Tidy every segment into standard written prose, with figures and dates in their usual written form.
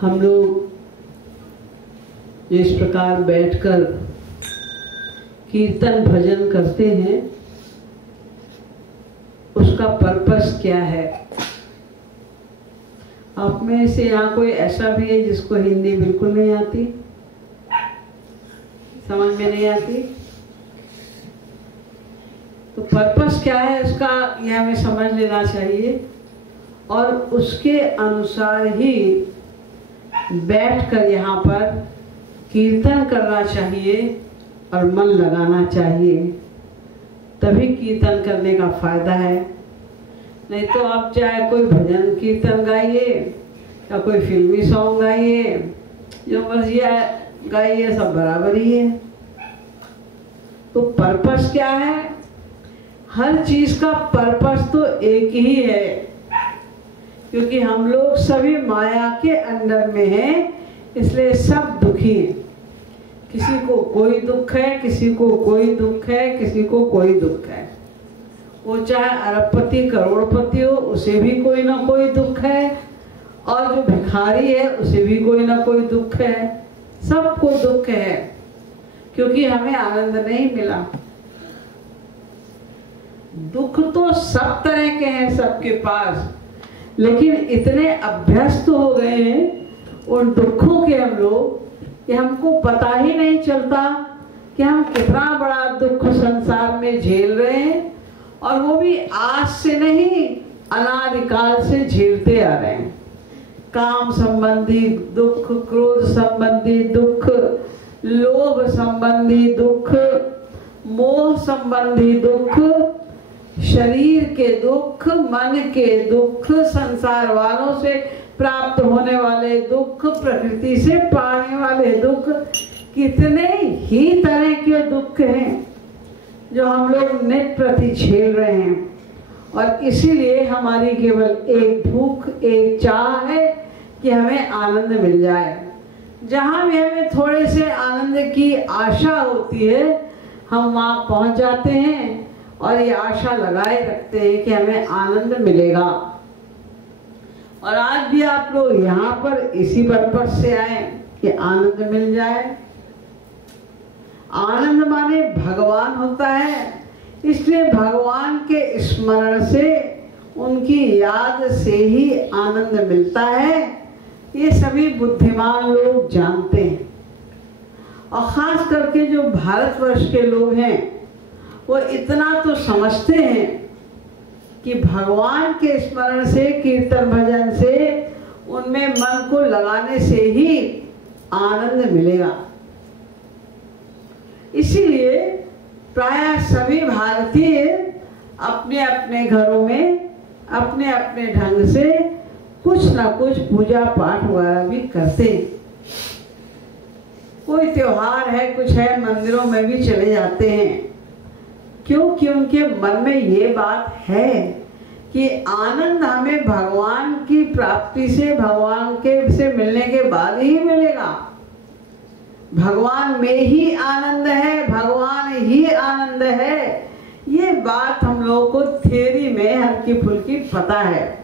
हम लोग इस प्रकार बैठकर कीर्तन भजन करते हैं, उसका पर्पस क्या है? आप में से यहाँ कोई ऐसा भी है जिसको हिंदी बिल्कुल नहीं आती, समझ में नहीं आती? तो पर्पस क्या है इसका, यह हमें समझ लेना चाहिए और उसके अनुसार ही बैठकर यहाँ पर कीर्तन करना चाहिए और मन लगाना चाहिए, तभी कीर्तन करने का फायदा है। नहीं तो आप चाहे कोई भजन कीर्तन गाइए या कोई फिल्मी सॉन्ग गाइए, जो मर्जी गाइए, सब बराबर ही है। तो पर्पस क्या है? हर चीज का पर्पस तो एक ही है, क्योंकि हम लोग सभी माया के अंडर में हैं, इसलिए सब दुखी हैं। किसी को कोई दुख है, किसी को कोई दुख है, किसी को कोई दुख है। वो चाहे अरबपति करोड़पति हो, उसे भी कोई ना कोई दुख है, और जो भिखारी है उसे भी कोई ना कोई दुख है। सबको दुख है, क्योंकि हमें आनंद नहीं मिला। दुख तो सब तरह के हैं सबके पास, लेकिन इतने अभ्यस्त हो गए हैं उन दुखों के हम लोग कि हमको पता ही नहीं चलता कि हम कितना बड़ा दुख संसार में झेल रहे हैं, और वो भी आज से नहीं, अनादिकाल से झेलते आ रहे हैं। काम संबंधी दुख, क्रोध संबंधी दुख, लोभ संबंधी दुख, मोह संबंधी दुख, शरीर के दुख, मन के दुख, संसार वालों से प्राप्त होने वाले दुख, प्रकृति से पाने वाले दुख, कितने ही तरह के दुख हैं जो हम लोग नित्य प्रति झेल रहे हैं। और इसीलिए हमारी केवल एक भूख, एक चाह है कि हमें आनंद मिल जाए। जहाँ भी हमें थोड़े से आनंद की आशा होती है, हम वहाँ पहुँच जाते हैं और ये आशा लगाए रखते हैं कि हमें आनंद मिलेगा। और आज भी आप लोग यहाँ पर इसी पर्पस से आए कि आनंद मिल जाए। आनंद माने भगवान होता है, इसलिए भगवान के स्मरण से, उनकी याद से ही आनंद मिलता है। ये सभी बुद्धिमान लोग जानते हैं, और खास करके जो भारतवर्ष के लोग हैं वो इतना तो समझते हैं कि भगवान के स्मरण से, कीर्तन भजन से, उनमें मन को लगाने से ही आनंद मिलेगा। इसीलिए प्रायः सभी भारतीय अपने अपने घरों में अपने अपने ढंग से कुछ ना कुछ पूजा पाठ वगैरह भी करते हैं। कोई त्योहार है, कुछ है, मंदिरों में भी चले जाते हैं, क्योंकि उनके मन में ये बात है कि आनंद हमें भगवान की प्राप्ति से, भगवान के से मिलने के बाद ही मिलेगा। भगवान में ही आनंद है, भगवान ही आनंद है। ये बात हम लोगों को थ्योरी में हल्की फुल्की पता है,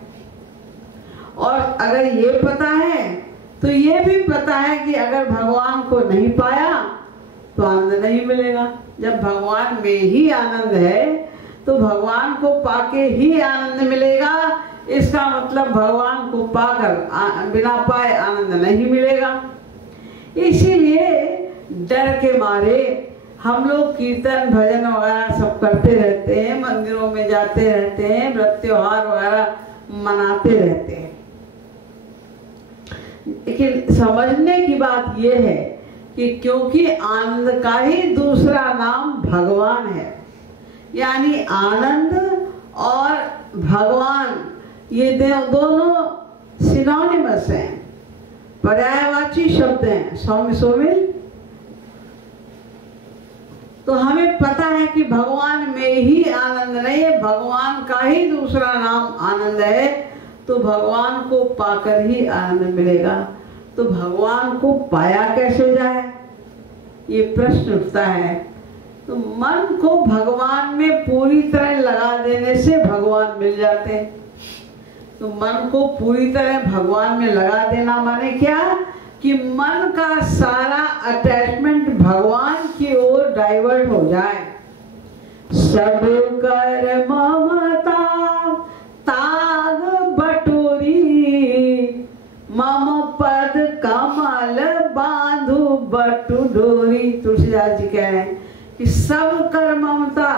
और अगर ये पता है तो ये भी पता है कि अगर भगवान को नहीं पाया तो आनंद नहीं मिलेगा। जब भगवान में ही आनंद है तो भगवान को पाके ही आनंद मिलेगा। इसका मतलब भगवान को पाकर बिना पाए आनंद नहीं मिलेगा। इसीलिए डर के मारे हम लोग कीर्तन भजन वगैरह सब करते रहते हैं, मंदिरों में जाते रहते हैं, व्रत त्योहार वगैरह मनाते रहते हैं। लेकिन समझने की बात यह है कि क्योंकि आनंद का ही दूसरा नाम भगवान है, यानी आनंद और भगवान ये दोनों सिनोनिमस हैं, पर्यायवाची शब्द हैं, सौमिल। तो हमें पता है कि भगवान में ही आनंद नहीं है, भगवान का ही दूसरा नाम आनंद है। तो भगवान को पाकर ही आनंद मिलेगा। तो भगवान को पाया कैसे जाए, ये प्रश्न उठता है। तो मन को भगवान में पूरी तरह लगा देने से भगवान मिल जाते हैं। तो मन को पूरी तरह भगवान में लगा देना माने क्या कि मन का सारा अटैचमेंट भगवान की ओर डाइवर्ट हो जाए। सब कर ममता ताग बटोरी, मम पद कमल बांधु बटु डोरी। तुलसीदास जी कह रहे हैं कि सब कर ममता,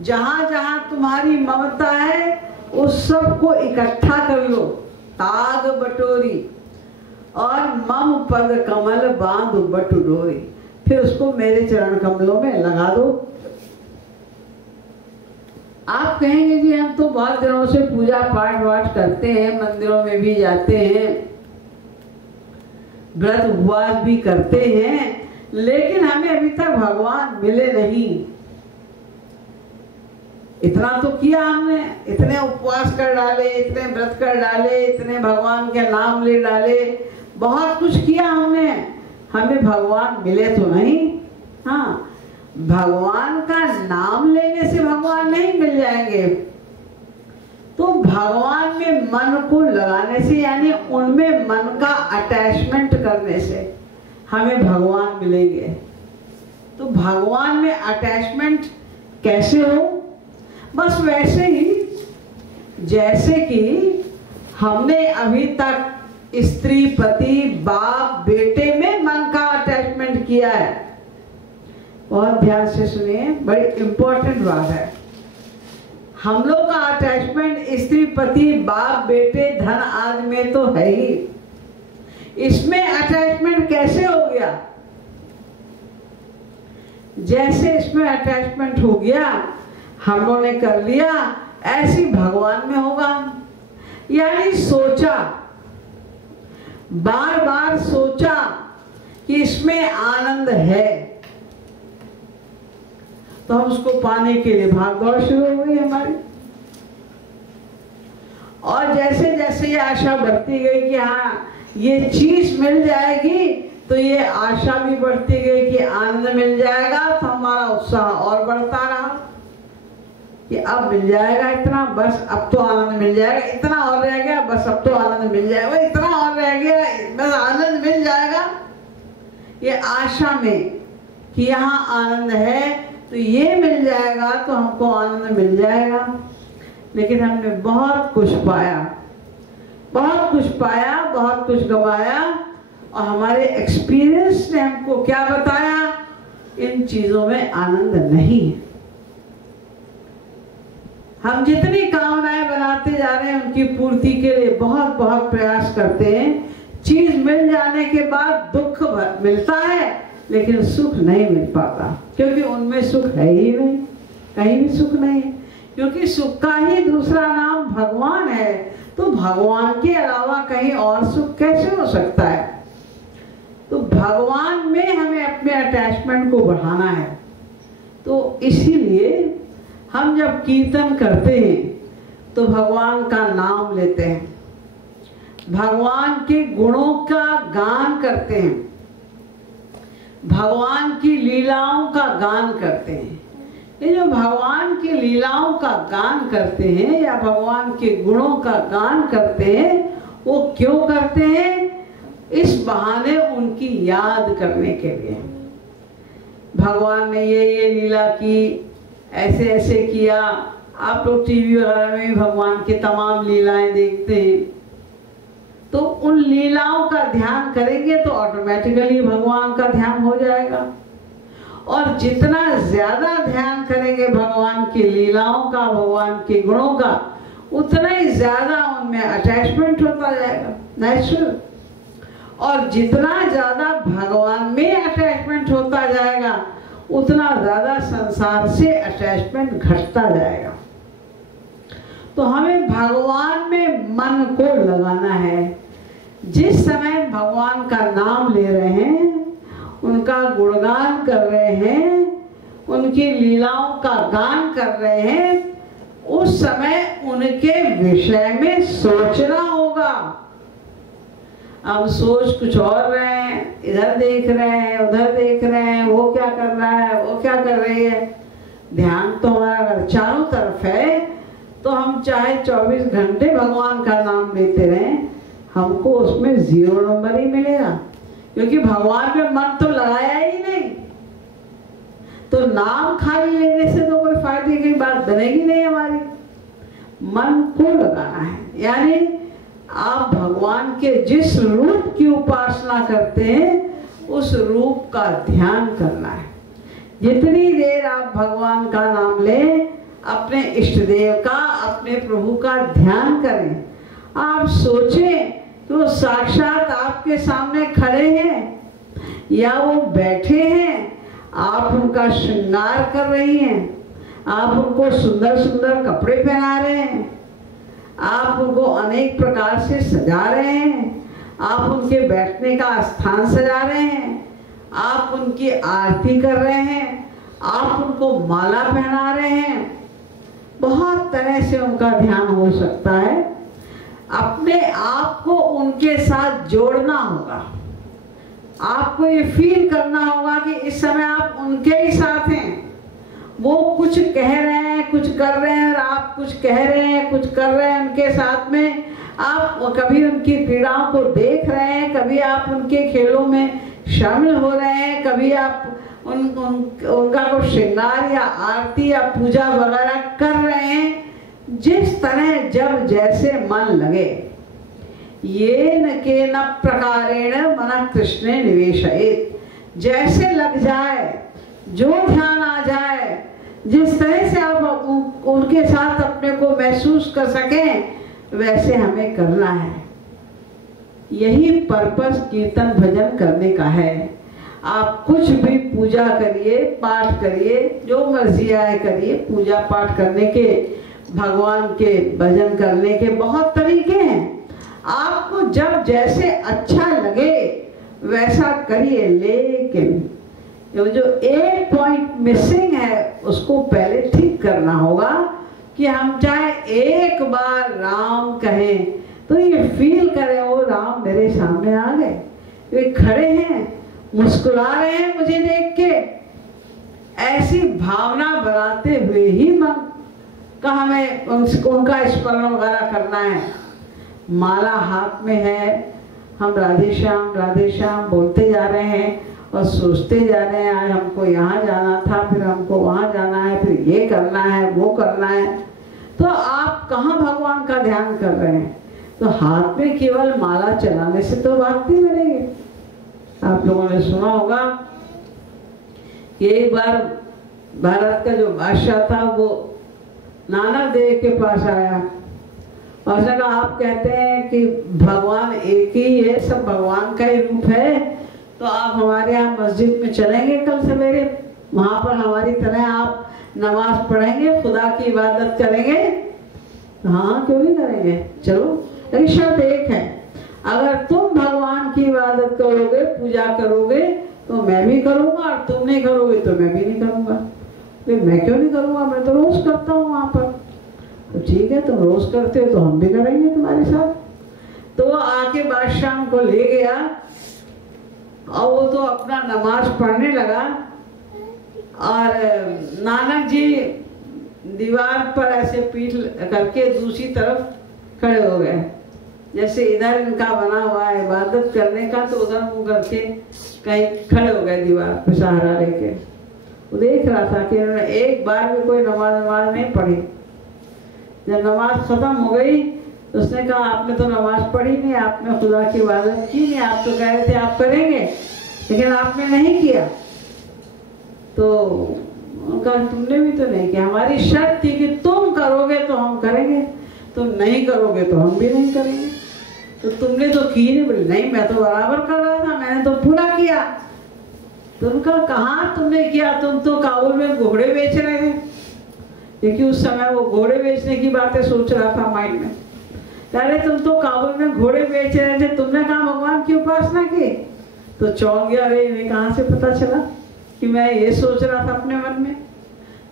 जहां जहां तुम्हारी ममता है उस सब को इकट्ठा कर लो, ताग बटोरी, और मम पद कमल बांधु बटु डोरी, फिर उसको मेरे चरण कमलों में लगा दो। आप कहेंगे जी हम तो बहुत दिनों से पूजा पाठ वाठ करते हैं, मंदिरों में भी जाते हैं, व्रत उपवास भी करते हैं, लेकिन हमें अभी तक भगवान मिले नहीं। इतना तो किया हमने, इतने उपवास कर डाले, इतने व्रत कर डाले, इतने भगवान के नाम ले डाले, बहुत कुछ किया हमने, हमें भगवान मिले तो नहीं। हाँ, भगवान का नाम लेने से भगवान नहीं मिल जाएंगे, तो भगवान में मन को लगाने से, यानी उनमें मन का अटैचमेंट करने से हमें भगवान मिलेंगे। तो भगवान में अटैचमेंट कैसे हो? बस वैसे ही जैसे कि हमने अभी तक स्त्री पति बाप बेटे में मन का अटैचमेंट किया है। बहुत ध्यान से सुनिए, बड़ी इंपॉर्टेंट बात है। हम लोग का अटैचमेंट स्त्री पति बाप बेटे धन आदि में तो है ही, इसमें अटैचमेंट कैसे हो गया? जैसे इसमें अटैचमेंट हो गया, हम लोगों ने कर लिया, ऐसी भगवान में होगा। यानी सोचा, बार बार सोचा कि इसमें आनंद है, तो हम उसको पाने के लिए भाग दौड़ शुरू हो गई हमारी। और जैसे जैसे ये आशा बढ़ती गई कि हाँ ये चीज मिल जाएगी, तो ये आशा भी बढ़ती गई कि आनंद मिल जाएगा, तो हमारा उत्साह और बढ़ता रहा कि अब मिल जाएगा इतना, बस अब तो आनंद मिल जाएगा, इतना और रह गया, बस अब तो आनंद मिल जाएगा, इतना और रह गया, बस आनंद मिल जाएगा। ये आशा में कि यहाँ आनंद है, तो ये मिल जाएगा तो हमको आनंद मिल जाएगा। लेकिन हमने बहुत कुछ पाया, बहुत कुछ पाया, बहुत कुछ गवाया, और हमारे एक्सपीरियंस ने हमको क्या बताया? इन चीजों में आनंद नहीं है। हम जितनी कामनाएं बनाते जा रहे हैं उनकी पूर्ति के लिए बहुत बहुत प्रयास करते हैं, चीज मिल जाने के बाद दुख मिलता है, लेकिन सुख नहीं मिल पाता, क्योंकि उनमें सुख है ही नहीं, कहीं भी सुख नहीं है। क्योंकि सुख का ही दूसरा नाम भगवान है, तो भगवान के अलावा कहीं और सुख कैसे हो सकता है? तो भगवान में हमें अपने अटैचमेंट को बढ़ाना है। तो इसीलिए हम जब कीर्तन करते हैं तो भगवान का नाम लेते हैं, भगवान के गुणों का गान करते हैं, भगवान की लीलाओं का गान करते हैं। ये जो भगवान की लीलाओं का गान करते हैं या भगवान के गुणों का गान करते हैं, वो क्यों करते हैं? इस बहाने उनकी याद करने के लिए। भगवान ने ये लीला की, ऐसे ऐसे किया। आप लोग टीवी वगैरह में भी भगवान की तमाम लीलाएं देखते हैं, तो उन लीलाओं का ध्यान करेंगे तो ऑटोमेटिकली भगवान का ध्यान हो जाएगा। और जितना ज्यादा ध्यान करेंगे भगवान की लीलाओं का, भगवान के गुणों का, उतना ही ज्यादा उनमें अटैचमेंट होता जाएगा, नेचुरल। और जितना ज्यादा भगवान में अटैचमेंट होता जाएगा, उतना ज्यादा संसार से अटैचमेंट घटता जाएगा। तो हमें भगवान में मन को लगाना है। जिस समय भगवान का नाम ले रहे हैं, उनका गुणगान कर रहे हैं, उनकी लीलाओं का गान कर रहे हैं, उस समय उनके विषय में सोचना होगा। अब सोच कुछ और रहे हैं, इधर देख रहे हैं, उधर देख रहे हैं, वो क्या कर रहा है, वो क्या कर रही है। ध्यान तो हमारा अगर चारों तरफ है तो हम चाहे 24 घंटे भगवान का नाम लेते रहें, हमको उसमें 0 नंबर ही मिलेगा, क्योंकि भगवान में मन तो लगाया ही नहीं। तो नाम खाली लेने से तो कोई फायदे की बात बनेगी नहीं हमारी, मन को लगाना है। यानी आप भगवान के जिस रूप की उपासना करते हैं उस रूप का ध्यान करना है। जितनी देर आप भगवान का नाम लें, अपने इष्ट देव का, अपने प्रभु का ध्यान करें। आप सोचें कि वो साक्षात आपके सामने खड़े हैं या वो बैठे हैं, आप उनका श्रृंगार कर रही हैं, आप उनको सुंदर सुंदर कपड़े पहना रहे हैं, आप उनको अनेक प्रकार से सजा रहे हैं, आप उनके बैठने का स्थान सजा रहे हैं, आप उनकी आरती कर रहे हैं, आप उनको माला पहना रहे हैं। बहुत तरह से उनका ध्यान हो सकता है। अपने आप को उनके साथ जोड़ना होगा। आपको ये फील करना होगा कि इस समय आप उनके ही साथ हैं। वो कुछ कह रहे हैं, कुछ कर रहे हैं, और आप कुछ कह रहे हैं, कुछ कर रहे हैं उनके साथ में। आप कभी उनकी पीड़ाओं को देख रहे हैं, कभी आप उनके खेलों में शामिल हो रहे हैं, कभी आप उनका कोई श्रृंगार या आरती या पूजा वगैरह कर रहे हैं। जिस तरह जब जैसे मन लगे, ये न के न प्रकारेण मन कृष्णे निवेशयेत्, जैसे लग जाए, जो ध्यान आ जाए, जिस तरह से आप उनके साथ अपने को महसूस कर सकें, वैसे हमें करना है। यही पर्पस कीर्तन भजन करने का है। आप कुछ भी पूजा करिए, पाठ करिए, जो मर्जी आए करिए। पूजा पाठ करने के, भगवान के भजन करने के बहुत तरीके हैं। आपको जब जैसे अच्छा लगे वैसा करिए, लेकिन जो एक पॉइंट मिसिंग है उसको पहले ठीक करना होगा कि हम चाहे एक बार राम कहें तो ये फील करें, वो राम मेरे सामने आ गए, वे खड़े हैं, मुस्कुरा रहे हैं मुझे देख के। ऐसी भावना बनाते हुए ही मन का हमें उनका स्मरण वगैरह करना है। माला हाथ में है, हम राधे श्याम बोलते जा रहे हैं और सोचते जा रहे हैं, आज हमको यहाँ जाना था, फिर हमको वहाँ जाना है, फिर ये करना है, वो करना है। तो आप कहाँ भगवान का ध्यान कर रहे हैं? तो हाथ में केवल माला चलाने से तो बात नहीं बनेगी। आप लोगों ने सुना होगा कि एक बार भारत का जो बादशाह था वो नानक देव के पास आया और उसने कहा, आप कहते हैं कि भगवान एक ही है, सब भगवान का ही रूप है, तो आप हमारे यहाँ मस्जिद में चलेंगे कल सवेरे, वहां पर हमारी तरह आप नमाज पढ़ेंगे, खुदा की इबादत करेंगे? हाँ, क्यों नहीं करेंगे, चलो। लेकिन शर्त एक है, अगर तुम भगवान की इबादत करोगे, पूजा करोगे, तो मैं भी करूंगा, और तुम नहीं करोगे तो मैं भी नहीं करूंगा। मैं क्यों नहीं करूंगा, मैं तो रोज करता हूँ वहां पर। तो ठीक है, तुम रोज करते हो तो हम भी करेंगे तुम्हारे साथ। तो वो आके बादशाह को ले गया और वो तो अपना नमाज पढ़ने लगा, और नानक जी दीवार पर ऐसे पीठ करके दूसरी तरफ खड़े हो गए। जैसे इधर इनका बना हुआ है इबादत करने का, तो उधर मुंह करके कहीं खड़े हो गए दीवार पे सहारा लेके। वो देख रहा था कि इन्होंने एक बार भी कोई नमाज नहीं पढ़ी। जब नमाज खत्म हो गई तो उसने कहा, आपने तो नमाज पढ़ी नहीं, आपने खुदा की इबादत की नहीं, आप तो कह रहे थे आप करेंगे लेकिन आपने नहीं किया। तो उनका तुमने भी तो नहीं किया, हमारी शर्त थी कि तुम करोगे तो हम करेंगे, तुम नहीं करोगे तो हम भी नहीं करेंगे। तो तुमने तो की नहीं। बोले नहीं, मैं तो बराबर कर रहा था, मैंने तो पूरा किया। तो उनका कहाँ तुमने किया, तुम तो काबुल में घोड़े बेच रहे थे, क्योंकि उस समय वो घोड़े बेचने की बातें सोच रहा था माइंड में। अरे तुम तो काबुल में घोड़े बेच रहे थे, तुमने कहा भगवान की उपासना की? तो चौंक गया, अरे इन्हें कहाँ से पता चला कि मैं ये सोच रहा था अपने मन में।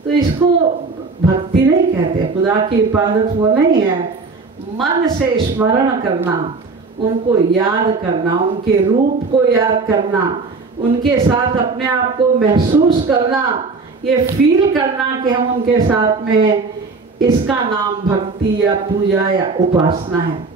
तो इसको भक्ति नहीं कहते, खुदा की इबादत वो नहीं है। मन से स्मरण करना, उनको याद करना, उनके रूप को याद करना, उनके साथ अपने आप को महसूस करना, ये फील करना कि हम उनके साथ में हैं, इसका नाम भक्ति या पूजा या उपासना है।